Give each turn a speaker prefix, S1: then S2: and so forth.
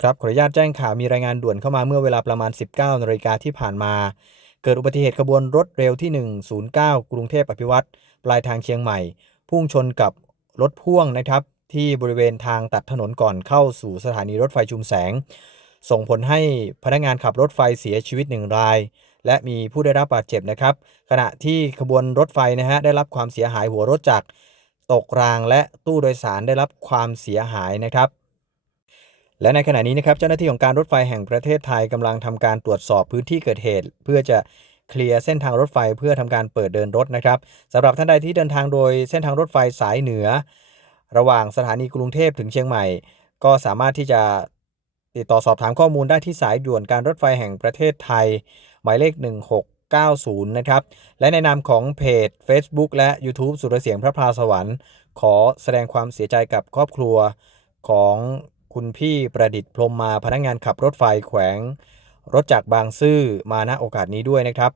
S1: ครับขออนุญาตแจ้งข่าวมีรายงานด่วนเข้ามาเมื่อเวลาประมาณ 19นาฬิกาที่ผ่านมา เกิดอุบัติเหตุขบวนรถเร็วที่ 109 กรุงเทพอภิวัตรปลายทางเชียงใหม่ พุ่งชนกับรถพ่วงนะครับที่บริเวณทางตัดถนนก่อนเข้าสู่สถานีรถไฟชุมแสง ส่งผลให้พนักงานขับรถไฟเสียชีวิตหนึ่งราย และมีผู้ได้รับบาดเจ็บนะครับ ขณะที่ขบวนรถไฟนะฮะได้รับความเสียหายหัวรถจักรตกรางและตู้โดยสารได้รับความเสียหายนะครับ และในขณะนี้นะครับเจ้าหน้าที่ของการรถไฟแห่งประเทศไทยกำลังทำการตรวจสอบพื้นที่เกิดเหตุ เพื่อจะเคลียร์เส้นทางรถไฟเพื่อทำการเปิดเดินรถนะครับสำหรับท่านใดที่เดินทางโดยเส้นทางรถไฟสายเหนือ ระหว่างสถานีกรุงเทพถึงเชียงใหม่ ก็สามารถที่จะติดต่อสอบถามข้อมูลได้ที่สายด่วนการรถไฟแห่งประเทศไทย หมายเลข 1690 นะครับ และในนามของเพจ Facebook และ YouTube สุรเสียงพระพราสวรรค์ ขอแสดงความเสียใจกับครอบครัวของ คุณพี่ประดิษฐ์พรมมาพนักงานขับรถไฟแขวง รถจากบางซื่อมาณโอกาสนี้ด้วยนะครับ